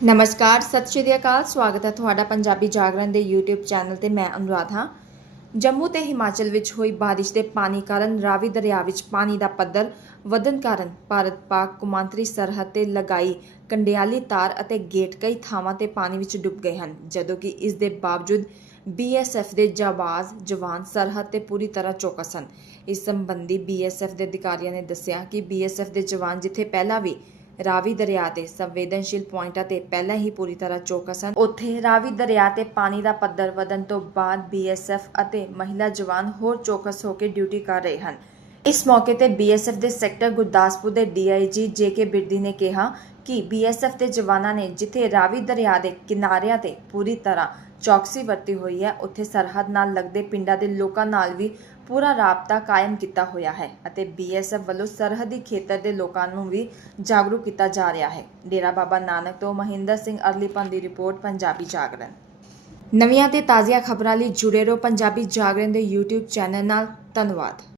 ਨਮਸਕਾਰ, ਸਤਿ ਸ਼੍ਰੀ ਅਕਾਲ, ਸਵਾਗਤ ਹੈ ਤੁਹਾਡਾ ਪੰਜਾਬੀ ਜਾਗਰਣ ਦੇ YouTube ਚੈਨਲ ਤੇ ਮੈਂ ਅਨੁਰਾਧ। ਹਾਂ ਜੰਮੂ ਤੇ ਹਿਮਾਚਲ ਵਿੱਚ ਹੋਈ ਬਾਰਿਸ਼ ਦੇ ਪਾਣੀ ਕਾਰਨ ਰਾਵੀ ਦਰਿਆ ਵਿੱਚ ਪਾਣੀ ਦਾ ਪੱਧਰ ਵਧਣ ਕਾਰਨ ਭਾਰਤ ਪਾਕ ਕੁਮਾਂਤਰੀ ਸਰਹੱਦ ਤੇ ਲਗਾਈ ਕੰਡਿਆਲੀ ਤਾਰ ਅਤੇ ਗੇਟ ਕਈ ਥਾਵਾਂ ਤੇ ਪਾਣੀ ਵਿੱਚ ਡੁੱਬ ਗਏ ਹਨ, ਜਦੋਂ ਕਿ ਇਸ ਦੇ ਬਾਵਜੂਦ BSF ਦੇ ਜਵਾਜ਼ ਜਵਾਨ ਸਰਹੱਦ ਤੇ ਪੂਰੀ ਤਰ੍ਹਾਂ ਚੌਕਸ ਹਨ। ਇਸ ਸੰਬੰਧੀ BSF ਦੇ ਅਧਿਕਾਰੀਆਂ ਨੇ ਦੱਸਿਆ ਕਿ BSF ਦੇ ਜਵਾਨ ਜਿੱਥੇ ਪਹਿਲਾਂ ਵੀ ਰਾਵੀ ਦਰਿਆ ਦੇ ਸੰਵੇਦਨਸ਼ੀਲ ਪੁਆਇੰਟਾਂ ਤੇ ਪਹਿਲਾਂ ਹੀ ਪੂਰੀ ਤਰ੍ਹਾਂ ਚੌਕਸ ਹਨ ਉੱਥੇ ਰਾਵੀ ਦਰਿਆ ਤੇ ਪਾਣੀ ਦਾ ਪੱਧਰ ਵਧਣ ਤੋਂ ਬਾਅਦ BSF ਅਤੇ ਮਹਿਲਾ ਜਵਾਨ ਹੋਰ ਚੌਕਸ ਹੋ ਕੇ ਡਿਊਟੀ ਕਰ ਰਹੇ ਹਨ। ਇਸ ਮੌਕੇ ਤੇ BSF ਦੇ ਸੈਕਟਰ ਗੁਰਦਾਸਪੁਰ ਦੇ DIG ਜੇਕੇ ਬਿਰਦੀ ਨੇ ਕਿਹਾ ਕਿ BSF ਦੇ ਜਵਾਨਾਂ ਨੇ ਜਿੱਥੇ ਰਾਵੀ ਦਰਿਆ ਦੇ ਕਿਨਾਰਿਆਂ ਤੇ ਪੂਰੀ ਤਰ੍ਹਾਂ ਚੌਕਸੀ ਵਰਤੀ ਹੋਈ ਹੈ, ਉੱਥੇ ਸਰਹੱਦ ਨਾਲ ਲੱਗਦੇ ਪਿੰਡਾਂ ਦੇ ਲੋਕਾਂ ਨਾਲ ਵੀ ਪੂਰਾ ਰਾਬਤਾ ਕਾਇਮ ਕੀਤਾ ਹੋਇਆ ਹੈ ਅਤੇ BSF ਵੱਲੋਂ ਸਰਹੱਦੀ ਖੇਤਰ ਦੇ ਲੋਕਾਂ ਨੂੰ ਵੀ ਜਾਗਰੂਕ ਕੀਤਾ ਜਾ ਰਿਹਾ ਹੈ। ਡੇਰਾ ਬਾਬਾ ਨਾਨਕ ਤੋਂ ਮਹਿੰਦਰ ਸਿੰਘ ਅਰਲੀਪਨ ਦੀ ਰਿਪੋਰਟ, ਪੰਜਾਬੀ ਜਾਗਰਣ। ਨਵੀਆਂ ਤੇ ਤਾਜ਼ੀਆਂ ਖਬਰਾਂ ਲਈ ਜੁੜੇ ਰਹੋ ਪੰਜਾਬੀ ਜਾਗਰਣ ਦੇ YouTube ਚੈਨਲ ਨਾਲ। ਧੰਨਵਾਦ।